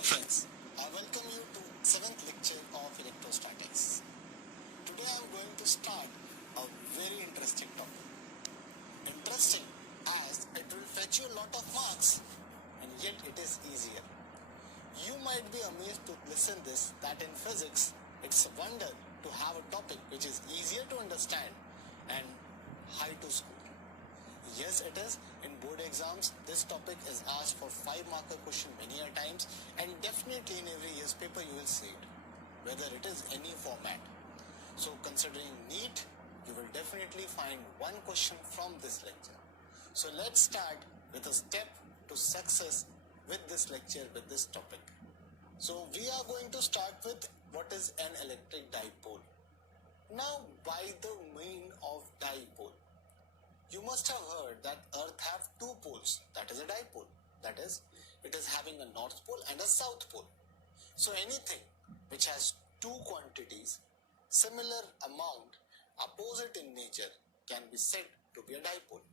friends, I welcome you to 7th lecture of electrostatics. Today I am going to start a very interesting topic. Interesting as it will fetch you a lot of marks and yet it is easier. You might be amazed to listen this that in physics it's a wonder to have a topic which is easier to understand and high to score. Yes, it is. In board exams, this topic is asked for 5-marker question many a times, and definitely in every year's paper you will see it, whether it is any format. So considering NEET, you will definitely find one question from this lecture. So let's start with a step to success with this lecture with this topic. So we are going to start with what is an electric dipole. Now, by the mean of dipole, you must have heard that Earth have two poles, that is a dipole. That is, it is having a north pole and a south pole. So anything which has two quantities, similar amount, opposite in nature, can be said to be a dipole.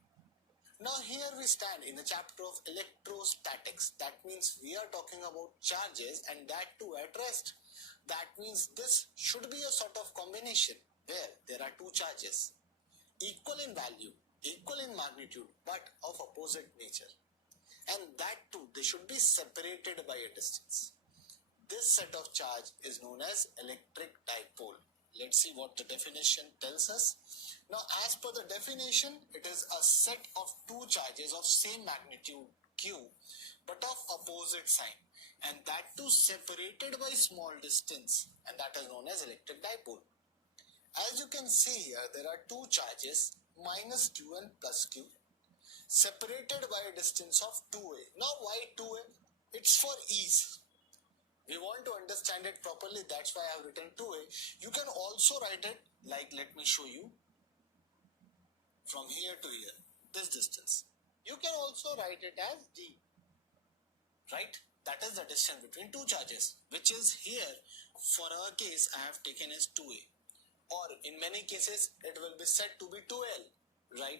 Now here we stand in the chapter of electrostatics. That means we are talking about charges and that too at rest. That means this should be a sort of combination where there are two charges, equal in value, equal in magnitude, but of opposite nature. And that too, they should be separated by a distance. This set of charge is known as electric dipole. Let's see what the definition tells us. Now, as per the definition, it is a set of two charges of same magnitude q, but of opposite sign. And that too separated by small distance. And that is known as electric dipole. As you can see here, there are two charges, minus q and plus q, separated by a distance of 2a. Now why 2a? It's for ease. We want to understand it properly, that's why I have written 2a. You can also write it like, let me show you, from here to here, this distance. You can also write it as d, right? That is the distance between two charges, which is here, for our case, I have taken as 2a. Or in many cases, it will be said to be 2L, right?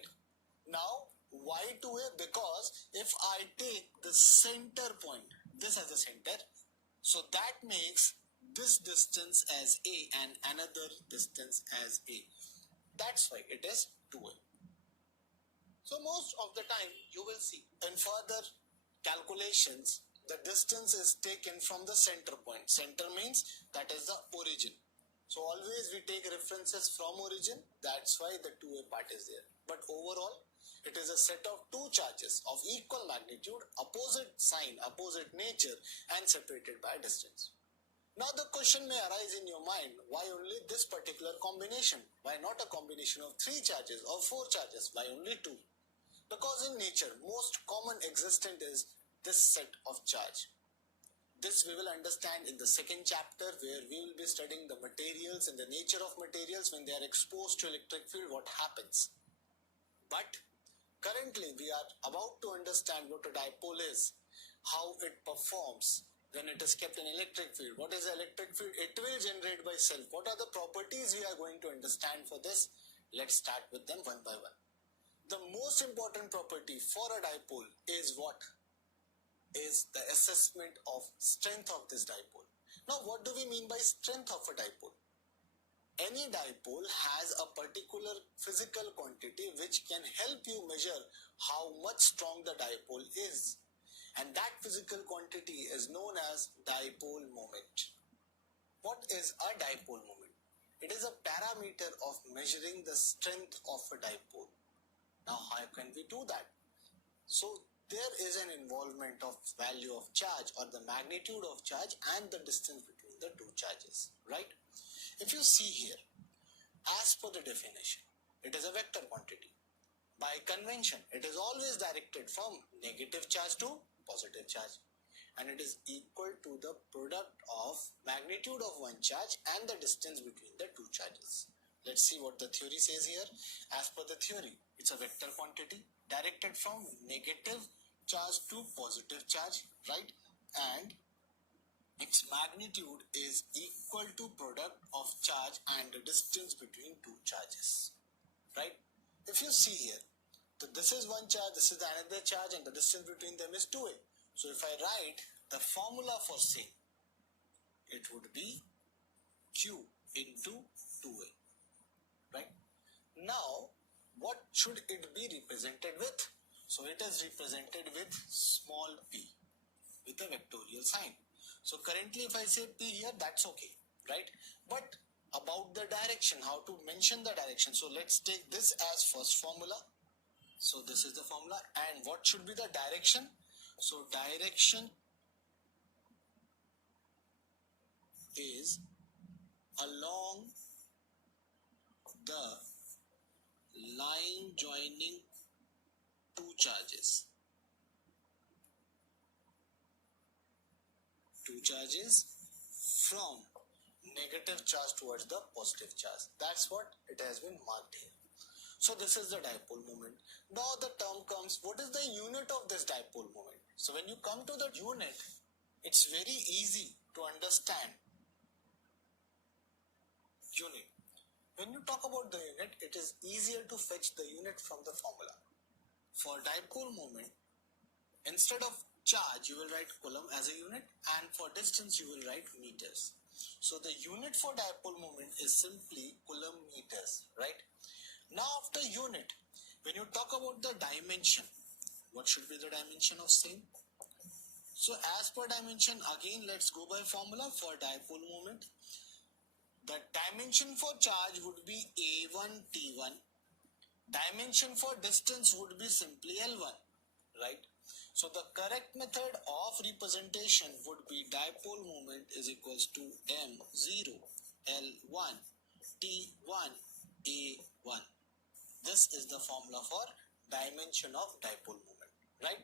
Now, why 2A? Because if I take the center point, this as a center, so that makes this distance as A and another distance as A. That's why it is 2A. So most of the time, you will see in further calculations, the distance is taken from the center point. Center means that is the origin. So always we take references from origin, that's why the 2a part is there. But overall, it is a set of two charges of equal magnitude, opposite sign, opposite nature and separated by distance. Now the question may arise in your mind, why only this particular combination? Why not a combination of 3 charges or 4 charges? Why only 2? Because in nature, most common existent is this set of charge. This we will understand in the second chapter where we will be studying the materials and the nature of materials when they are exposed to electric field, what happens. But currently we are about to understand what a dipole is, how it performs when it is kept in electric field. What is the electric field? It will generate by itself. What are the properties we are going to understand for this? Let's start with them one by one. The most important property for a dipole is what? Is the assessment of strength of this dipole. Now what do we mean by strength of a dipole? Any dipole has a particular physical quantity which can help you measure how much strong the dipole is. And that physical quantity is known as dipole moment. What is a dipole moment? It is a parameter of measuring the strength of a dipole. Now how can we do that? So there is an involvement of value of charge or the magnitude of charge and the distance between the two charges, right? If you see here, as per the definition, it is a vector quantity. By convention, it is always directed from negative charge to positive charge. And it is equal to the product of magnitude of one charge and the distance between the two charges. Let's see what the theory says here. As per the theory, it's a vector quantity directed from negative charge to positive charge, right? And its magnitude is equal to product of charge and the distance between two charges, right? If you see here, this is one charge, this is another charge and the distance between them is 2a. So if I write the formula for same, it would be Q into 2A, right? Now, what should it be represented with? So it is represented with small p, with a vectorial sign. So currently if I say p here, that's okay, right? But about the direction, how to mention the direction. So let's take this as first formula. So this is the formula, and what should be the direction? So direction is along the line joining two charges. Two charges from negative charge towards the positive charge. That's what it has been marked here. So this is the dipole moment. Now the term comes, what is the unit of this dipole moment? So when you come to the unit, it's very easy to understand. Unit. When you talk about the unit, it is easier to fetch the unit from the formula. For dipole moment, instead of charge, you will write coulomb as a unit, and for distance, you will write meters. So the unit for dipole moment is simply coulomb meters, right? Now after unit, when you talk about the dimension, what should be the dimension of same? So as per dimension, again let's go by formula for dipole moment. The dimension for charge would be A1 T1. Dimension for distance would be simply L1, right? So the correct method of representation would be dipole moment is equals to M0 L1 T1 A1. This is the formula for dimension of dipole moment, right?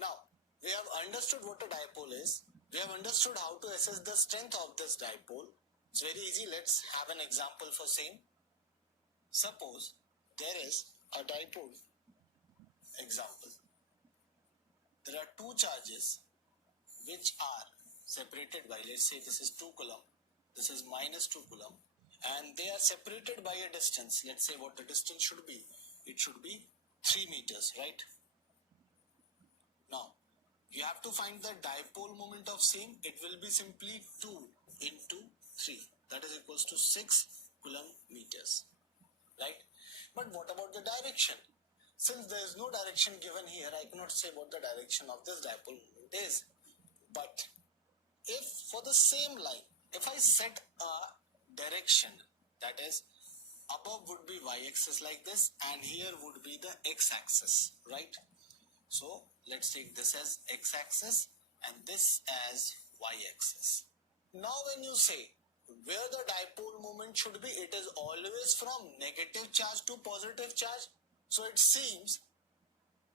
Now, we have understood what a dipole is. We have understood how to assess the strength of this dipole. It's very easy. Let's have an example for same. Suppose there is a dipole example. There are two charges which are separated by, let's say this is 2 coulomb, this is minus 2 coulomb, and they are separated by a distance. Let's say what the distance should be. It should be 3 meters, right? Now, you have to find the dipole moment of same. It will be simply 2 into 3. That is equals to 6 coulomb meters, right? But what about the direction? Since there is no direction given here, I cannot say what the direction of this dipole moment is. But if for the same line, if I set a direction, that is above would be y-axis like this, and here would be the x-axis, right? So let's take this as x-axis and this as y-axis. Now when you say where the dipole moment should be, it is always from negative charge to positive charge. So it seems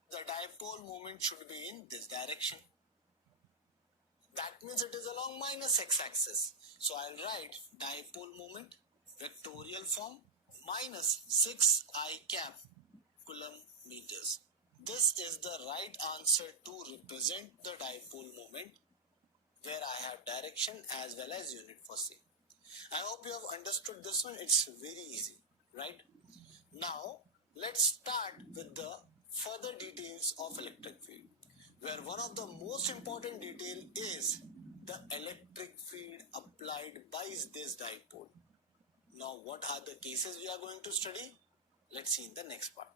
the dipole moment should be in this direction. That means it is along minus x-axis. So I'll write dipole moment, vectorial form, minus 6i cap coulomb meters. This is the right answer to represent the dipole moment, where I have direction as well as unit for same. I hope you have understood this one. It's very easy, right? Now let's start with the further details of electric field, where one of the most important detail is the electric field applied by this dipole. Now what are the cases we are going to study? Let's see in the next part.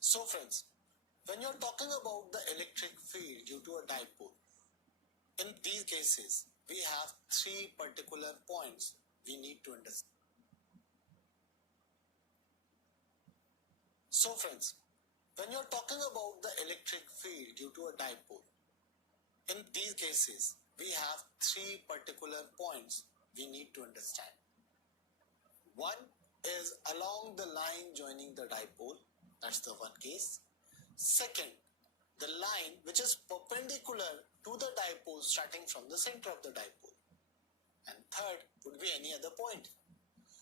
So friends, when you're talking about the electric field due to a dipole, in these cases, we have three particular points we need to understand. So friends, when you're talking about the electric field due to a dipole, in these cases, we have three particular points we need to understand. One is along the line joining the dipole. That's the one case. Second, the line which is perpendicular to the dipole starting from the center of the dipole. And third would be any other point.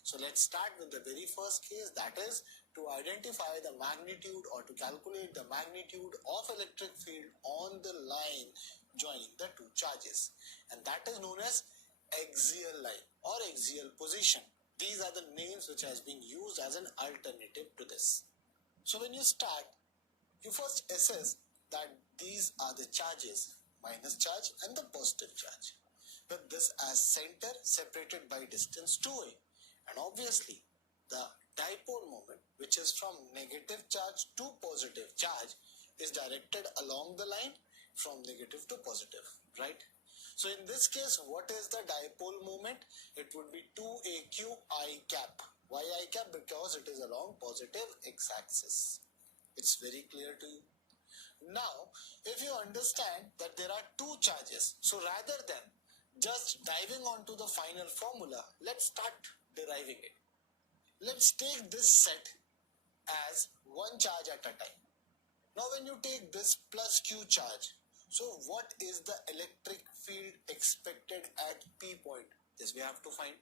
So let's start with the very first case, that is to identify the magnitude or to calculate the magnitude of electric field on the line joining the two charges. And that is known as axial line or axial position. These are the names which has been used as an alternative to this. So when you start, you first assess that these are the charges, minus charge and the positive charge, with this as center separated by distance 2a. And obviously, the dipole moment, which is from negative charge to positive charge, is directed along the line from negative to positive, right? So in this case, what is the dipole moment? It would be 2aq I cap. Why I cap? Because it is along positive x-axis. It's very clear to you. Now, if you understand that there are two charges, so rather than just diving onto the final formula, let's start deriving it. Let's take this set as one charge at a time. Now when you take this plus q charge, so what is the electric field expected at P point? This we have to find.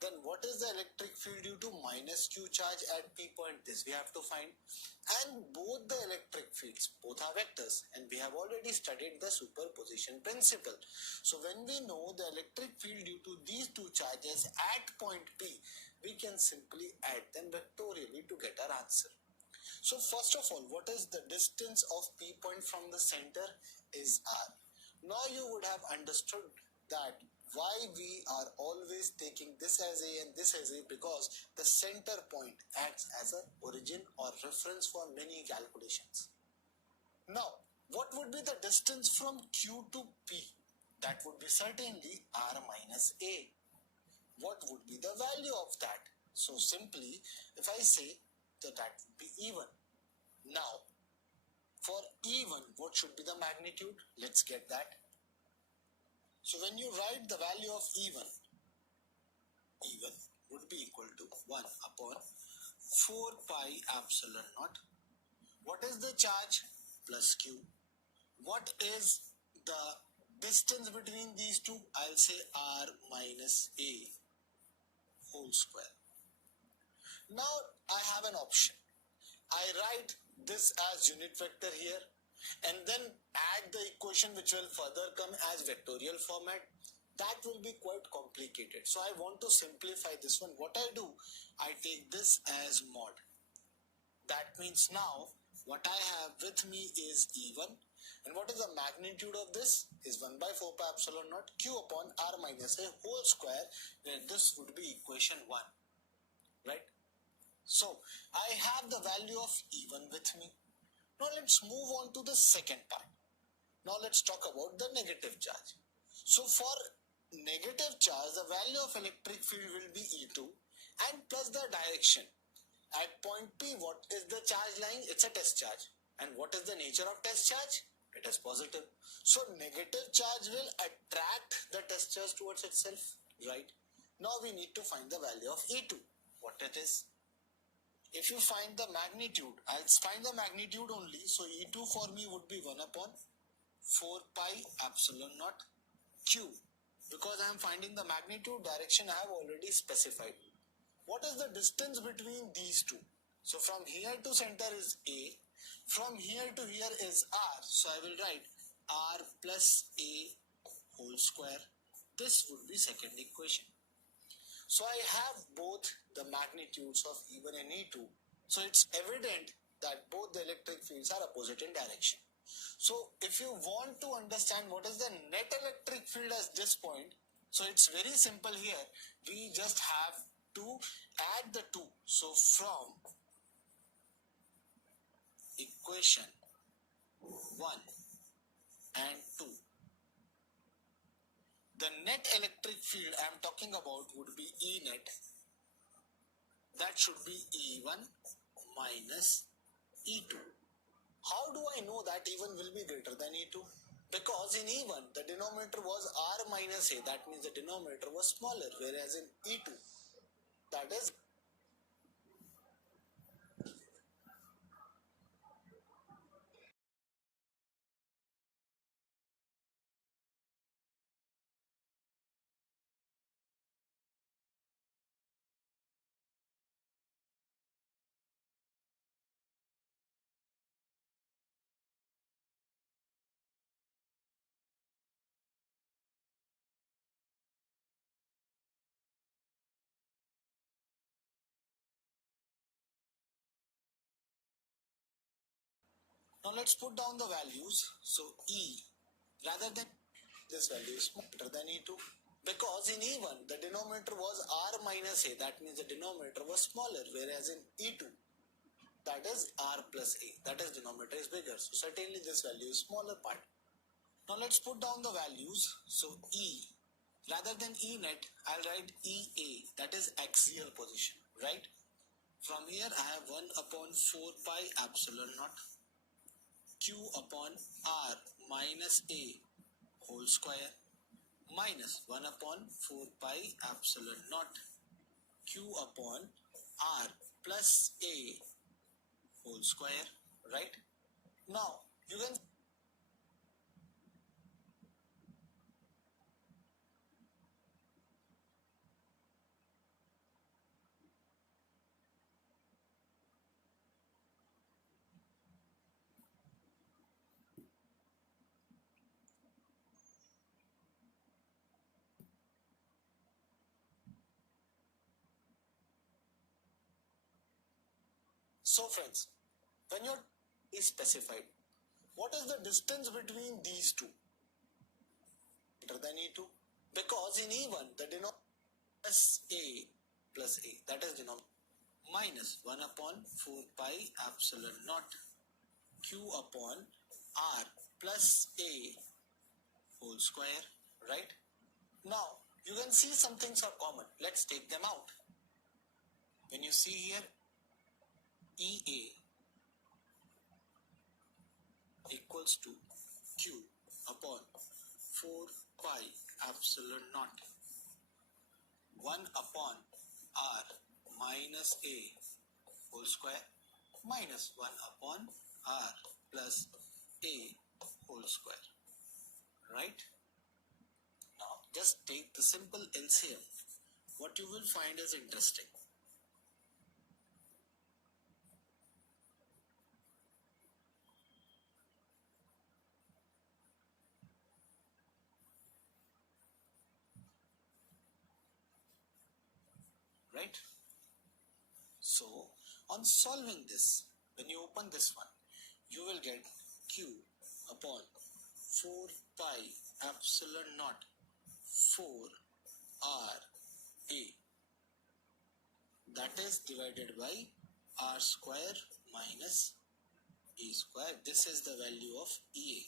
Then what is the electric field due to minus q charge at P point? This we have to find. And both the electric fields, both are vectors, and we have already studied the superposition principle. So when we know the electric field due to these two charges at point P, we can simply add them vectorially to get our answer. So first of all, what is the distance of P point from the center is R. Now you would have understood that why we are always taking this as A and this as A, because the center point acts as an origin or reference for many calculations. Now, what would be the distance from Q to P? That would be certainly R minus A. What would be the value of that? So simply, if I say that would be E1. Now, for E1, what should be the magnitude? Let's get that. So when you write the value of E1 would be equal to 1 upon 4 pi epsilon naught. What is the charge? Plus Q. What is the distance between these two? I'll say R minus A whole square. Now I have an option. I write this as unit vector here and then add the equation which will further come as vectorial format. That will be quite complicated. So I want to simplify this one. What I do, I take this as mod. That means now what I have with me is E1. And what is the magnitude of this? Is 1 by 4 pi epsilon naught Q upon R minus A whole square, where this would be equation 1. Right? So I have the value of E1 with me. Now let's move on to the second part. Now let's talk about the negative charge. So for negative charge, the value of electric field will be E2 and plus the direction. At point P, what is the charge lying? It's a test charge. And what is the nature of test charge? It is positive. So negative charge will attract the test charge towards itself, right? Now we need to find the value of E2. What it is? If you find the magnitude, I'll find the magnitude only. So E2 for me would be 1 upon 4 pi epsilon naught Q. Because I am finding the magnitude, direction I have already specified. What is the distance between these two? So from here to center is A. From here to here is R. So I will write R plus A whole square. This would be second equation. So I have both the magnitudes of E1 and E2. So it's evident that both the electric fields are opposite in direction. So if you want to understand what is the net electric field at this point, so it's very simple here. We just have to add the two. So from equation 1 and 2, the net electric field I am talking about would be E net. That should be E1 minus E2. How do I know that E1 will be greater than E2? Because in E1, the denominator was R minus A. That means the denominator was smaller. Whereas in E2, that is Now let's put down the values. So E, rather than this value is greater than E2, because in E1 the denominator was R minus A, that means the denominator was smaller, whereas in E2 that is R plus A, that is denominator is bigger, so certainly this value is smaller part. Now let's put down the values. So E, rather than E net, I'll write EA, that is axial position, right? From here I have 1 upon 4 pi epsilon naught Q upon R minus A whole square minus 1 upon 4 pi epsilon naught Q upon R plus A whole square, right? Now you can so friends, when your is specified, what is the distance between these two? Greater than E2, because in E1 the denominator is A, that is denominator minus 1 upon 4 pi epsilon naught Q upon R plus A whole square, right? Now you can see some things are common. Let's take them out. When you see here EA equals to Q upon 4 pi epsilon naught 1 upon R minus A whole square minus 1 upon R plus A whole square, right? Now just take the simple LCM. What you will find is interesting. Right? So on solving this, when you open this one, you will get Q upon 4 pi epsilon naught 4 R A, that is divided by R square minus A square. This is the value of EA.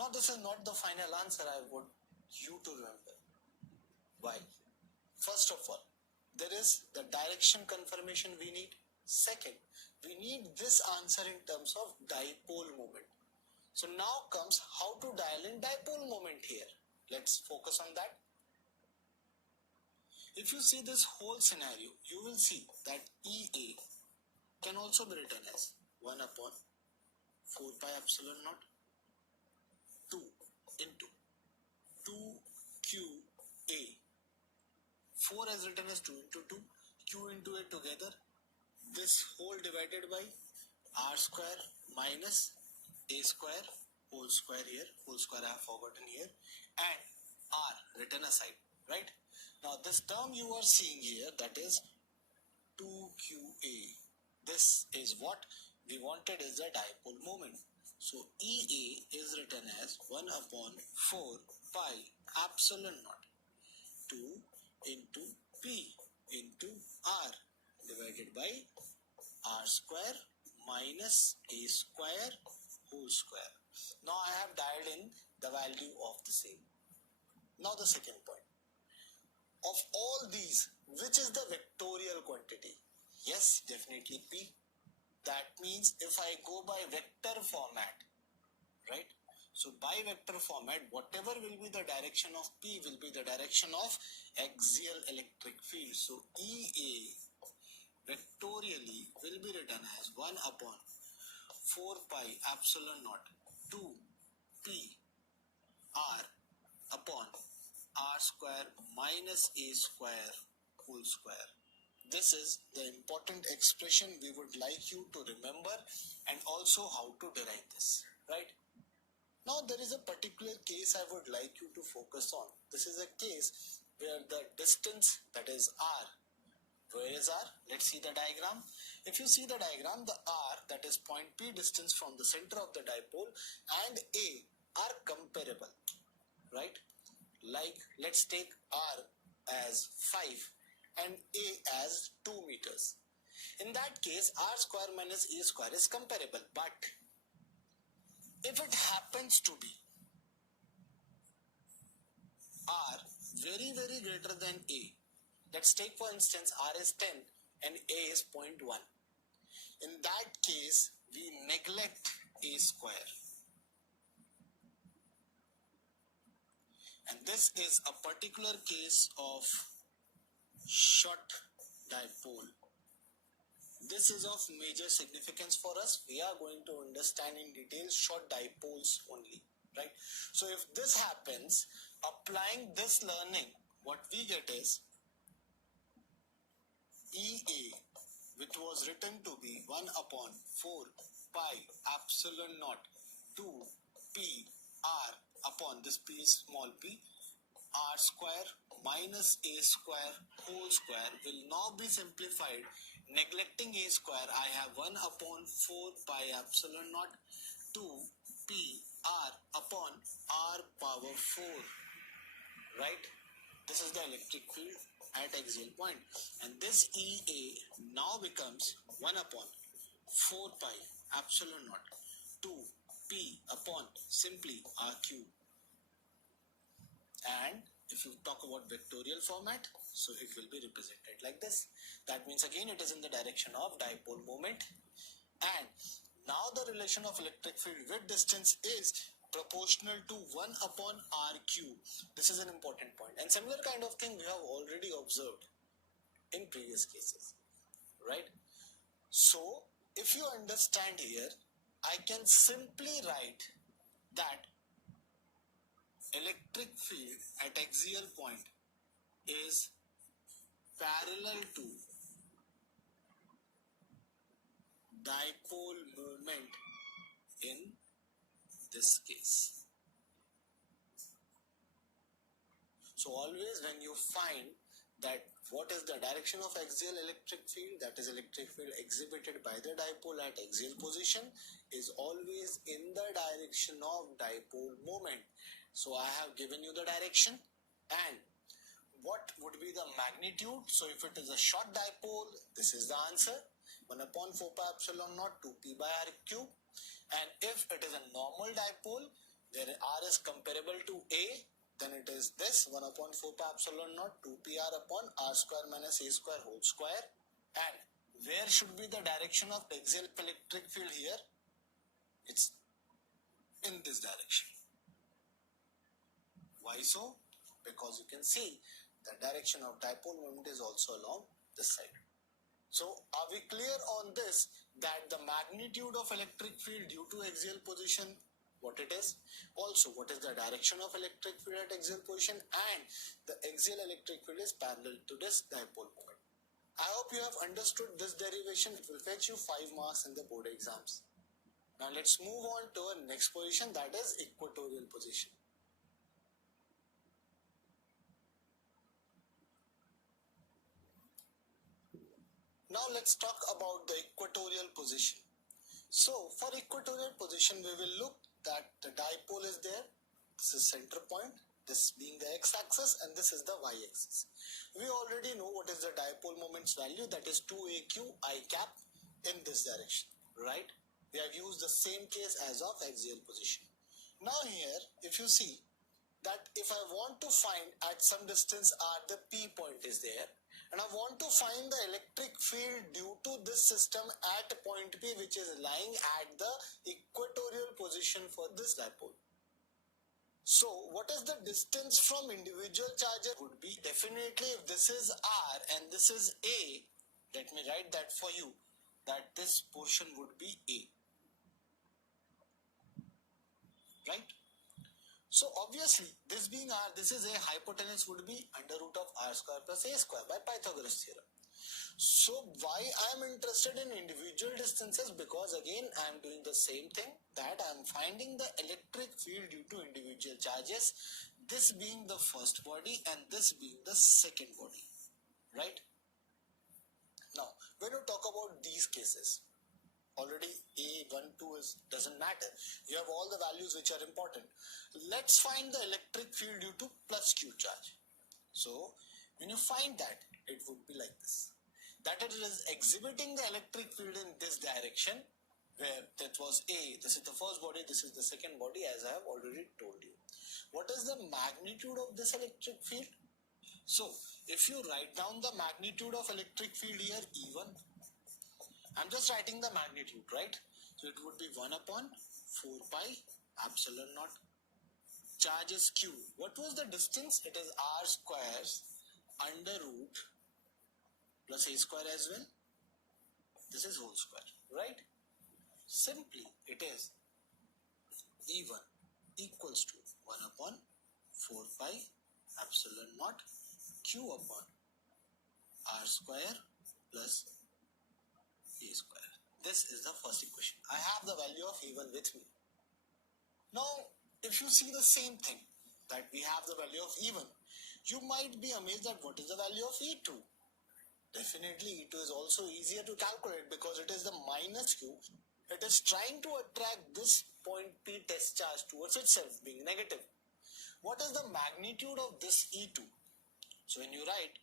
Now this is not the final answer. I want you to remember. Why? First of all, there is the direction confirmation we need. Second, we need this answer in terms of dipole moment. So now comes how to dial in dipole moment here. Let's focus on that. If you see this whole scenario, you will see that EA can also be written as 1 upon 4 pi epsilon naught 2 into 2QA. 4 is written as 2 into 2, Q into A together, this whole divided by R square minus A square whole square here, whole square I have forgotten here, and R written aside, right? Now this term you are seeing here, that is 2QA. This is what we wanted is the dipole moment. So EA is written as 1 upon 4 pi epsilon naught 2 into P into R divided by R square minus A square whole square. Now I have dialed in the value of the same. Now the second point. Of all these, which is the vectorial quantity? Yes, definitely P. That means if I go by vector format, right? So by vector format, whatever will be the direction of P will be the direction of axial electric field. So EA vectorially will be written as 1 upon 4 pi epsilon naught 2 P R upon R square minus A square whole square. This is the important expression we would like you to remember and also how to derive this, right? Now there is a particular case I would like you to focus on. This is a case where the distance, that is R. Where is R? Let's see the diagram. If you see the diagram, the R, that is point P distance from the center of the dipole, and A are comparable, right? Like let's take R as 5 and A as 2 meters. In that case, R square minus A square is comparable. But if it happens to be R very greater than A, let's take for instance R is 10 and A is 0.1. In that case, we neglect A square. And this is a particular case of short dipole. This is of major significance for us. We are going to understand in detail short dipoles only, right? So if this happens, applying this learning, what we get is EA, which was written to be 1 upon 4 pi epsilon naught 2 P R upon this P is small p, R square minus A square whole square will now be simplified. Neglecting A square, I have 1 upon 4 pi epsilon naught 2 P R upon R power 4, right? This is the electric field at axial point, and this EA now becomes 1 upon 4 pi epsilon naught 2 P upon simply R cube. And if you talk about vectorial format, so it will be represented like this. That means again it is in the direction of dipole moment, and now the relation of electric field with distance is proportional to 1 upon R cube. This is an important point, and similar kind of thing we have already observed in previous cases, right? So if you understand here, I can simply write that electric field at axial point is parallel to dipole moment in this case. So always when you find that what is the direction of axial electric field, that is electric field exhibited by the dipole at axial position, is always in the direction of dipole moment. So I have given you the direction, and what would be the magnitude? So if it is a short dipole, this is the answer, 1 upon 4 pi epsilon naught 2 P by R cube. And if it is a normal dipole, where R is comparable to A, then it is this 1 upon 4 pi epsilon naught 2 P R upon R square minus A square whole square. And where should be the direction of axial electric field here? It's in this direction. Why so? Because you can see the direction of dipole moment is also along this side. So are we clear on this, that the magnitude of electric field due to axial position, what it is? Also, what is the direction of electric field at axial position? And the axial electric field is parallel to this dipole moment. I hope you have understood this derivation. It will fetch you 5 marks in the board exams. Now let's move on to our next position, that is equatorial position. Now let's talk about the equatorial position. So for equatorial position, we will look that the dipole is there. This is center point, this being the x-axis, and this is the y-axis. We already know what is the dipole moment's value, that is 2aq I cap in this direction, right? We have used the same case as of axial position. Now here, if you see that if I want to find at some distance R, the P point is there, and I want to find the electric field due to this system at point P, which is lying at the equatorial position for this dipole. So what is the distance from individual charges? Would be definitely, if this is R and this is A, let me write that for you, that this portion would be A, right? So obviously, this being R, this is A, hypotenuse would be under root of R square plus A square by Pythagoras theorem. So why I am interested in individual distances? Because again I am doing the same thing, that I am finding the electric field due to individual charges, this being the first body and this being the second body, right? Now when you talk about these cases, Already A1, 2 doesn't matter. You have all the values which are important. Let's find the electric field due to plus Q charge. So when you find that, it would be like this. That it is exhibiting the electric field in this direction, where that was A, this is the first body, this is the second body, as I have already told you. What is the magnitude of this electric field? So if you write down the magnitude of electric field here, E1, I'm just writing the magnitude, right? So it would be 1 upon 4 pi epsilon naught. Charge is Q. What was the distance? It is R squares under root plus A square as well. This is whole square, right? Simply it is E1 equals to 1 upon 4 pi epsilon naught Q upon R square plus A square. This is the first equation. I have the value of E1 with me. Now, if you see the same thing, that we have the value of E1, you might be amazed at what is the value of E2. Definitely E2 is also easier to calculate because it is the minus Q. It is trying to attract this point P test charge towards itself, being negative. What is the magnitude of this E2? So when you write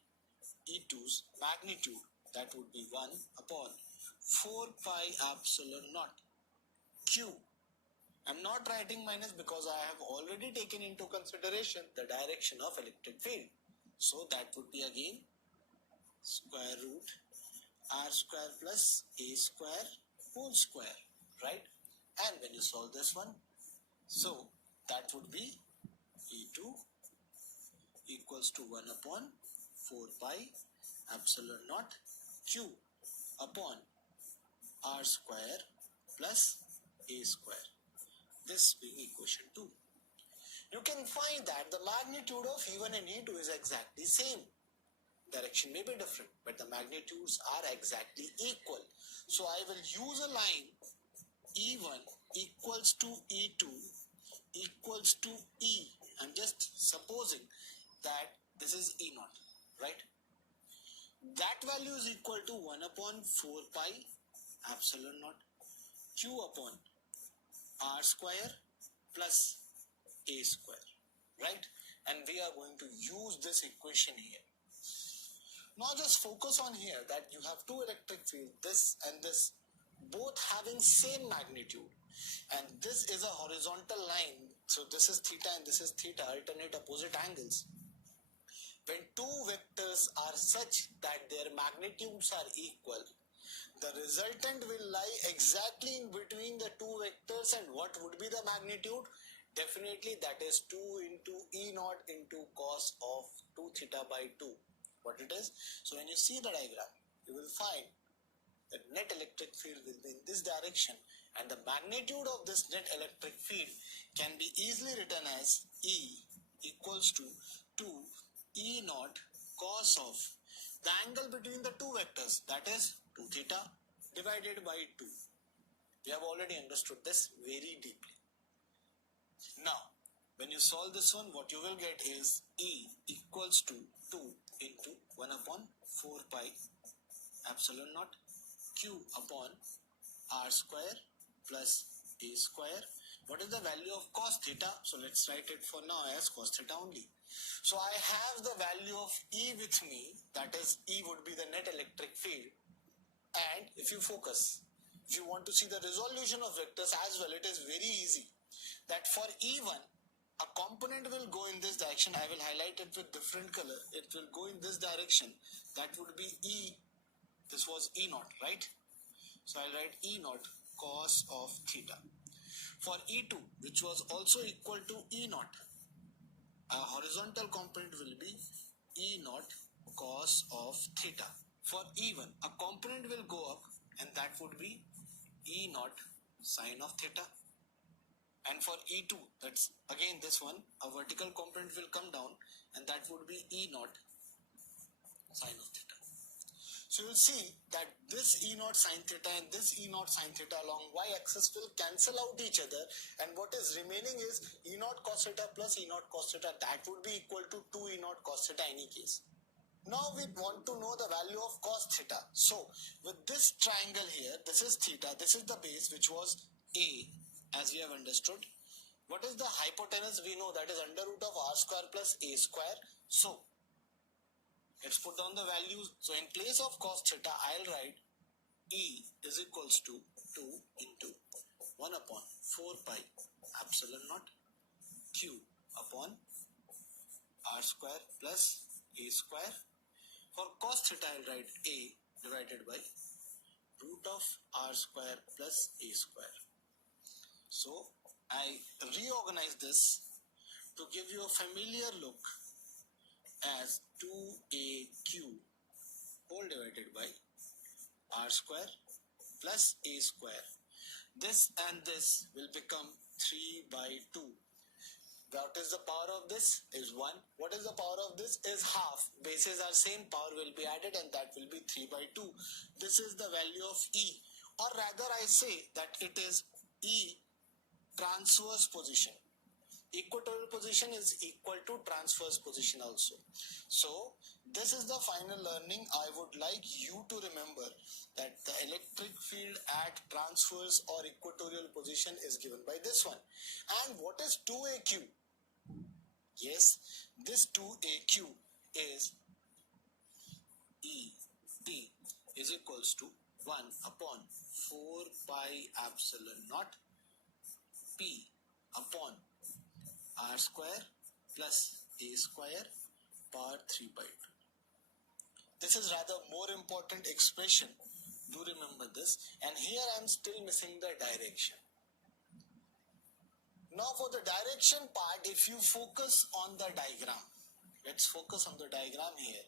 E2's magnitude, that would be 1 upon 4 pi epsilon naught Q. I'm not writing minus because I have already taken into consideration the direction of electric field. So that would be again square root R square plus A square whole square, right? And when you solve this one, so that would be E2 equals to 1 upon 4 pi epsilon naught Q upon R square plus A square. This being equation 2. You can find that the magnitude of E1 and E2 is exactly same. Direction may be different, but the magnitudes are exactly equal. So I will use a line E1 equals to E2 equals to E. I'm just supposing that this is E0, right? That value is equal to 1 upon 4 pi epsilon naught Q upon R square plus A square, right? And we are going to use this equation here. Now just focus on here that you have two electric fields, this and this, both having same magnitude. And this is a horizontal line. So this is theta and this is theta, alternate opposite angles. When two vectors are such that their magnitudes are equal, the resultant will lie exactly in between the two vectors. And what would be the magnitude? Definitely that is 2 into E0 into cos of 2 theta by 2. What it is? So when you see the diagram, you will find that net electric field will be in this direction, and the magnitude of this net electric field can be easily written as E equals to 2 E0 cos of the angle between the two vectors, that is 2 theta divided by 2. We have already understood this very deeply. Now, when you solve this one, what you will get is E equals to 2 into 1 upon 4 pi epsilon naught Q upon R square plus A square. What is the value of cos theta? So let's write it for now as cos theta only. So I have the value of E with me, that is E would be the net electric field. And if you focus, if you want to see the resolution of vectors as well, it is very easy. That for E1, a component will go in this direction. I will highlight it with different color. It will go in this direction. That would be E. This was E0, right? So I'll write E0 cos of theta. For E2, which was also equal to E0, a horizontal component will be E0 cos of theta. For E1, a component will go up, and that would be E0 sine of theta. And for E2, that's again this one, a vertical component will come down, and that would be E0 sine of theta. So you'll see that this E0 sine theta and this E0 sine theta along y-axis will cancel out each other, and what is remaining is E0 cos theta plus E0 cos theta. That would be equal to 2 E0 cos theta any case. Now we want to know the value of cos theta. So with this triangle here, this is theta, this is the base which was A, as we have understood. What is the hypotenuse? We know that is under root of r square plus a square. So let's put down the values. So in place of cos theta, I'll write E is equals to 2 into 1 upon 4 pi epsilon naught q upon r square plus a square. For cos theta, I'll write a divided by root of r square plus a square. So I reorganize this to give you a familiar look as 2aq whole divided by r square plus a square. This and this will become 3 by 2. What is the power of this? Is 1. What is the power of this? Is half. Bases are same, power will be added, and that will be 3 by 2. This is the value of E. Or rather I say that it is E transverse position. Equatorial position is equal to transverse position also. So this is the final learning. I would like you to remember that the electric field at transverse or equatorial position is given by this one. And what is 2aq? Yes, this 2aq is Et is equals to 1 upon 4 pi epsilon naught P upon r square plus a square power 3 by 2. This is rather more important expression. Do remember this. And here I am still missing the direction. Now for the direction part, if you focus on the diagram, let's focus on the diagram here.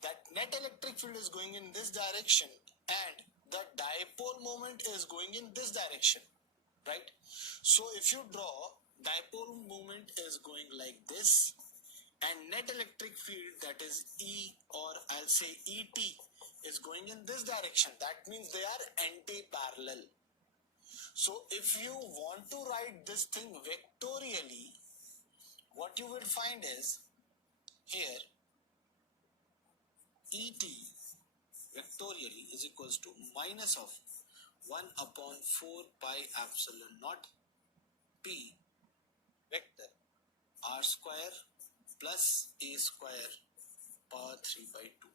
That net electric field is going in this direction and the dipole moment is going in this direction, right? So if you draw, dipole moment is going like this and net electric field, that is E, or I'll say ET, is going in this direction. That means they are anti-parallel. So if you want to write this thing vectorially, what you will find is here ET vectorially is equals to minus of 1 upon 4 pi epsilon naught P vector r square plus a square power 3 by 2.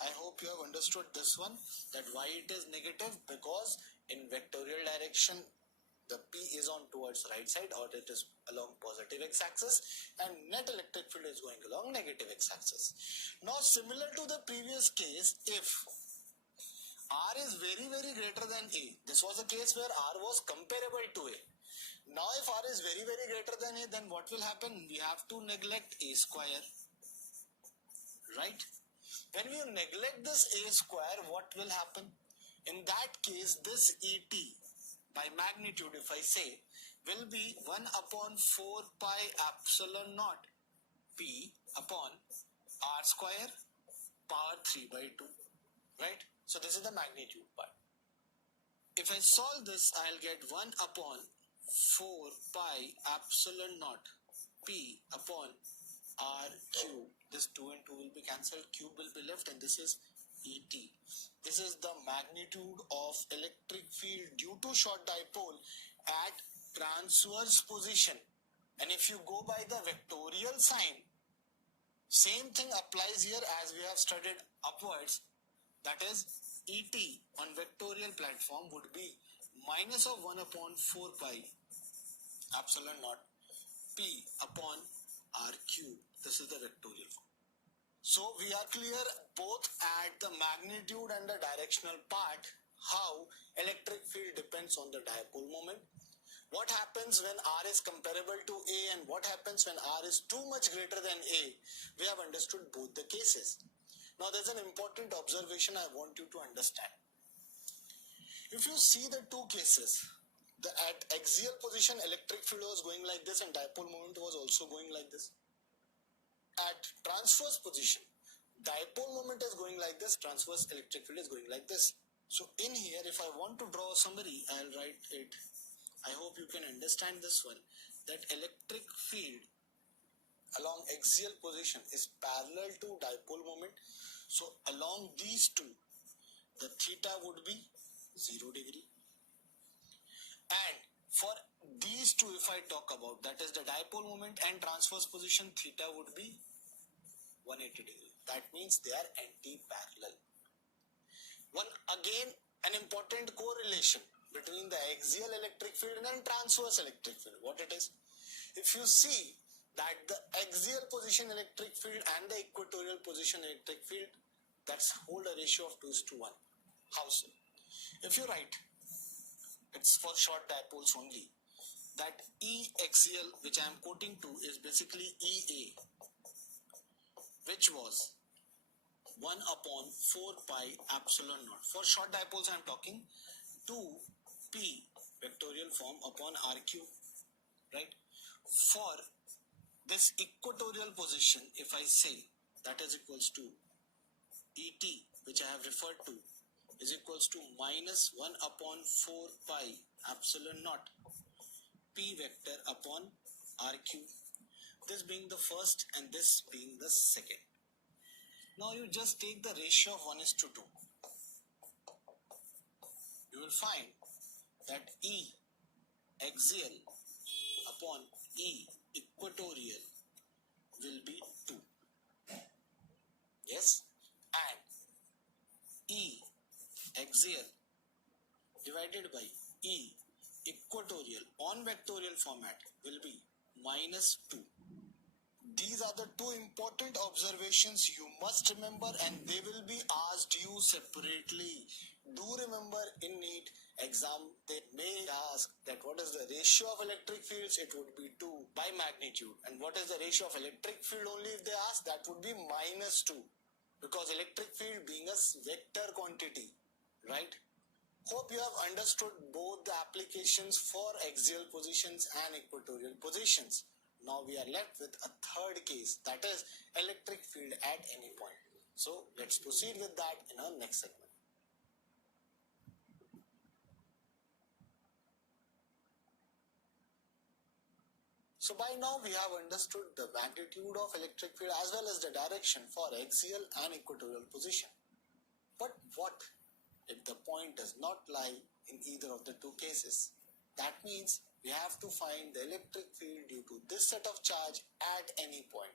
I hope you have understood this one, that why it is negative, because in vectorial direction the P is on towards right side, or it is along positive x-axis, and net electric field is going along negative x-axis. Now similar to the previous case, if R is very greater than A, this was a case where R was comparable to A. Now if R is very greater than A, then what will happen? We have to neglect A square, right? When you neglect this A square, what will happen? In that case, this ET by magnitude, if I say, will be 1 upon 4 pi epsilon naught P upon R square power 3 by 2, right? So this is the magnitude part. If I solve this, I'll get 1 upon 4 pi epsilon naught P upon R cube. This 2 and 2 will be cancelled, cube will be left, and this is ET. This is the magnitude of electric field due to short dipole at transverse position. And if you go by the vectorial sign, same thing applies here as we have studied upwards. That is, ET on vectorial platform would be minus of 1 upon 4 pi epsilon naught P upon R cube. This is the vectorial form. So we are clear both at the magnitude and the directional part how electric field depends on the dipole moment. What happens when R is comparable to A and what happens when R is too much greater than A. We have understood both the cases. Now there's an important observation I want you to understand. If you see the two cases, at axial position electric field was going like this and dipole moment was also going like this. At transverse position, dipole moment is going like this, transverse electric field is going like this. So in here, if I want to draw a summary, I'll write it. I hope you can understand this one, that electric field along axial position is parallel to dipole moment. So along these two, the theta would be 0 degree. And for these two, if I talk about, that is the dipole moment and transverse position, theta would be 180 degree. That means they are anti-parallel. One again, an important correlation between the axial electric field and transverse electric field. What it is? If you see that the axial position electric field and the equatorial position electric field, that's hold a ratio of 2:1. How so? If you write, it's for short dipoles only, that E axial, which I am quoting to, is basically EA, which was 1 upon 4 pi epsilon naught. For short dipoles I am talking 2p vectorial form upon RQ, right? For this equatorial position, if I say that is equals to ET, which I have referred to, is equals to minus 1 upon 4 pi epsilon naught p vector upon RQ. This being the first and this being the second. Now you just take the ratio of 1:2. You will find that E axial upon E equatorial will be 2. Yes? And E axial divided by E equatorial on vectorial format will be -2. These are the two important observations you must remember, and they will be asked you separately. Do remember, in NEET exam they may ask that what is the ratio of electric fields. It would be 2 by magnitude. And what is the ratio of electric field only, if they ask, that would be -2, because electric field being a vector quantity, right? Hope you have understood both the applications for axial positions and equatorial positions. Now we are left with a third case, that is electric field at any point. So let's proceed with that in our next segment. So by now we have understood the magnitude of electric field as well as the direction for axial and equatorial position. But what if the point does not lie in either of the two cases? That means we have to find the electric field due to this set of charge at any point.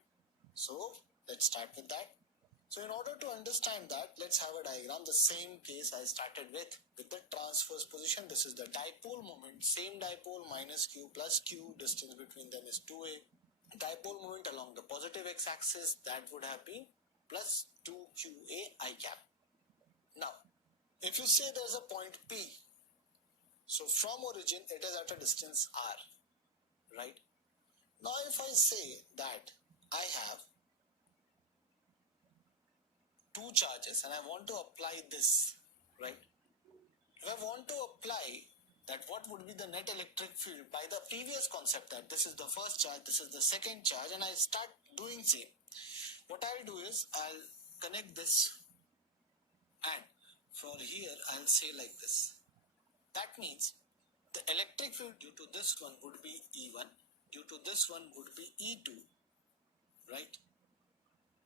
So let's start with that. So in order to understand that, let's have a diagram, the same case I started with the transverse position. This is the dipole moment, same dipole, minus q plus q, distance between them is 2a. Dipole moment along the positive x-axis, that would have been plus 2qa I cap. Now, if you say there's a point P, so from origin it is at a distance r, right? Now if I say that I have two charges and I want to apply this, right? If I want to apply that, what would be the net electric field by the previous concept, that this is the first charge, this is the second charge, and I start doing same. What I'll do is I'll connect this, and for here I'll say like this. That means the electric field due to this one would be E1, due to this one would be E2, right?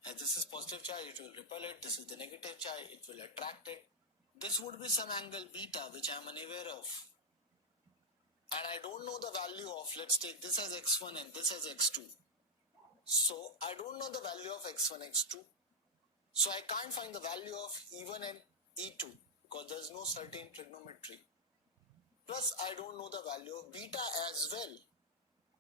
As this is positive charge, it will repel it. This is the negative charge, it will attract it. This would be some angle beta, which I am unaware of. And I don't know the value of, let's take this as x1 and this as x2. So I don't know the value of x1, x2. So I can't find the value of E1 and E2 because there is no certain trigonometry. Plus I don't know the value of beta as well.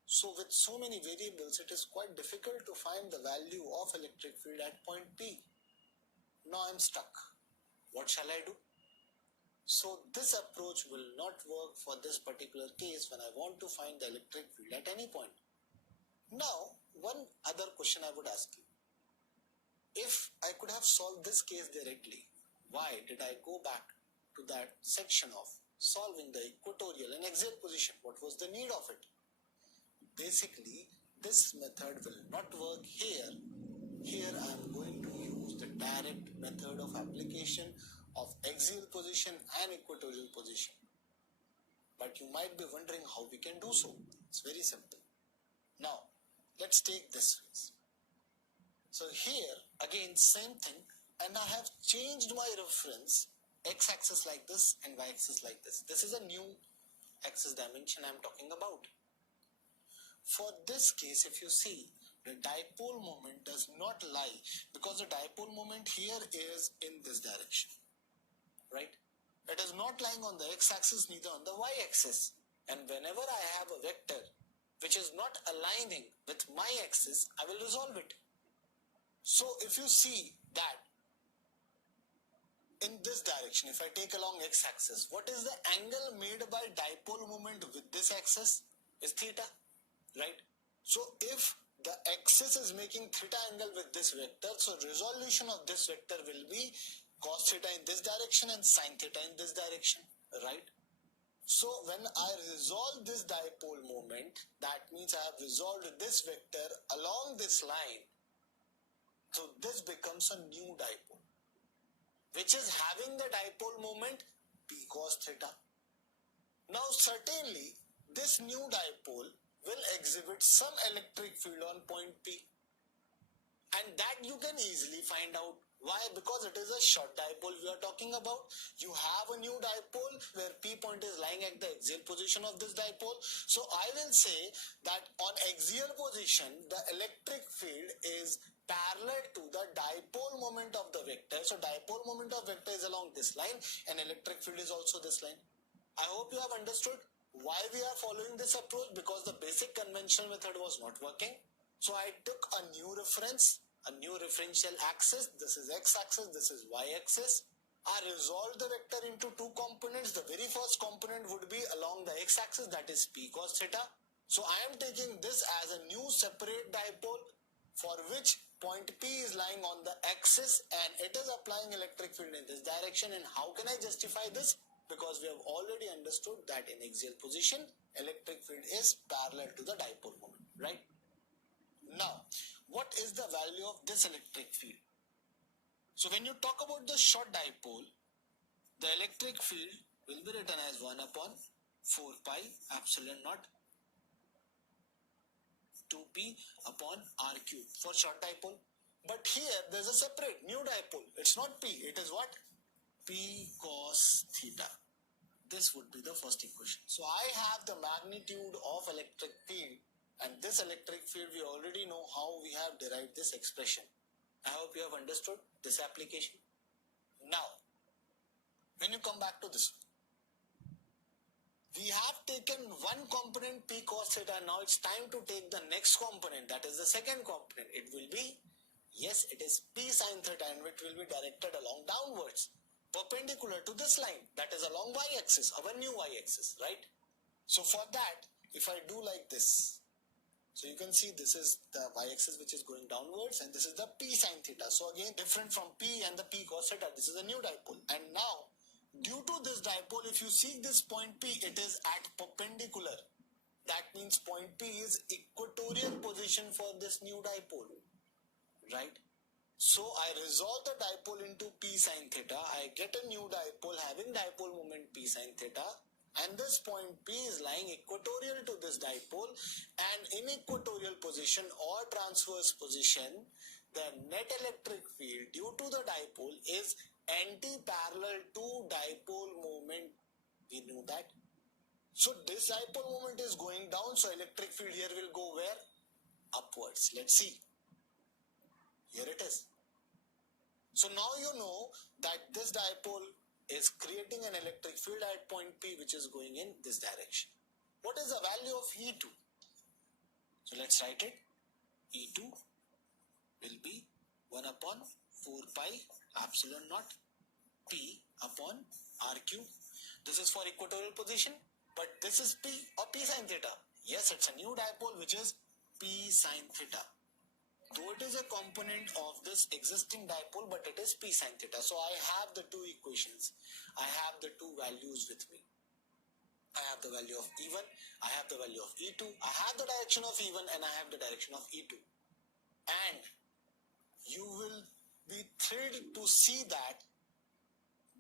So with so many variables, it is quite difficult to find the value of electric field at point P. Now I'm stuck. What shall I do? So this approach will not work for this particular case when I want to find the electric field at any point. Now, one other question I would ask you. If I could have solved this case directly, why did I go back to that section of solving the equatorial and axial position? What was the need of it? Basically, this method will not work here. Here I am going to use the direct method of application of axial position and equatorial position. But you might be wondering how we can do so. It's very simple. Now, Let's take this phase. So here again same thing, and I have changed my reference x-axis like this and y-axis like this. This is a new axis dimension I am talking about. For this case, if you see, the dipole moment does not lie, because the dipole moment here is in this direction, right? It is not lying on the x-axis, neither on the y-axis. And whenever I have a vector which is not aligning with my axis, I will resolve it. So if you see that in this direction, if I take along x-axis, what is the angle made by dipole moment with this axis? Is theta, right? So if the axis is making theta angle with this vector, so resolution of this vector will be cos theta in this direction and sin theta in this direction, right? So when I resolve this dipole moment, that means I have resolved this vector along this line. So this becomes a new dipole, which is having the dipole moment p cos theta. Now certainly this new dipole will exhibit some electric field on point P, and that you can easily find out. Why? Because it is a short dipole we are talking about. You have a new dipole where P point is lying at the axial position of this dipole. So I will say that on axial position, the electric field is parallel to the dipole moment of the vector. So dipole moment of vector is along this line, and electric field is also this line. I hope you have understood why we are following this approach, because the basic conventional method was not working. So I took a new reference, a new referential axis. This is x-axis, this is y-axis. I resolved the vector into two components. The very first component would be along the x-axis, that is p cos theta. So I am taking this as a new separate dipole for which point P is lying on the axis and it is applying electric field in this direction. And how can I justify this? Because we have already understood that in axial position, electric field is parallel to the dipole moment, right? Now, what is the value of this electric field? So when you talk about the short dipole, the electric field will be written as 1 upon 4 pi epsilon naught 2p upon r cube for short dipole. But here there's a separate new dipole. It's not p, it is what? P cos theta. This would be the first equation. So I have the magnitude of electric field, and this electric field we already know how we have derived this expression. I hope you have understood this application. Now, when you come back to this, we have taken one component P cos theta. Now it's time to take the next component, that is the second component. It will be, yes, it is P sin theta, and it will be directed along downwards, perpendicular to this line, that is along y-axis, our new y-axis, right? So for that, if I do like this, so you can see this is the y-axis which is going downwards, and this is the P sin theta. So again, different from P and the P cos theta, this is a new dipole. And now, due to this dipole, if you see this point P, it is at perpendicular. That means point P is equatorial position for this new dipole, right? So I resolve the dipole into P sin theta. I get a new dipole having dipole moment P sin theta. And this point P is lying equatorial to this dipole, and in equatorial position or transverse position, the net electric field due to the dipole is anti-parallel to dipole moment. We knew that. So this dipole moment is going down, so electric field here will go where? Upwards. Let's see. Here it is. So now you know that this dipole is creating an electric field at point P which is going in this direction. What is the value of E2? So let's write it. E2 will be 1 upon 4 pi epsilon naught P upon R cube. This is for equatorial position, but this is P or P sin theta. Yes, it's a new dipole which is P sin theta. Though it is a component of this existing dipole, but it is P sin theta. So I have the two equations. I have the two values with me. I have the value of E1, I have the value of E2, I have the direction of E1 and I have the direction of E2. And you will be thrilled to see that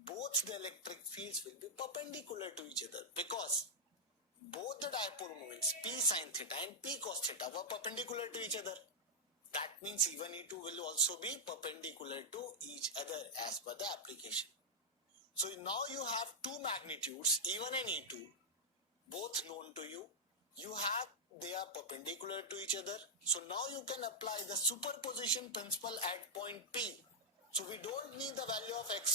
both the electric fields will be perpendicular to each other, because both the dipole moments P sin theta and P cos theta were perpendicular to each other. That means E1, E2 will also be perpendicular to each other as per the application. So now you have two magnitudes, E1 and E2, both known to you. They are perpendicular to each other. So now you can apply the superposition principle at point P. So we don't need the value of x1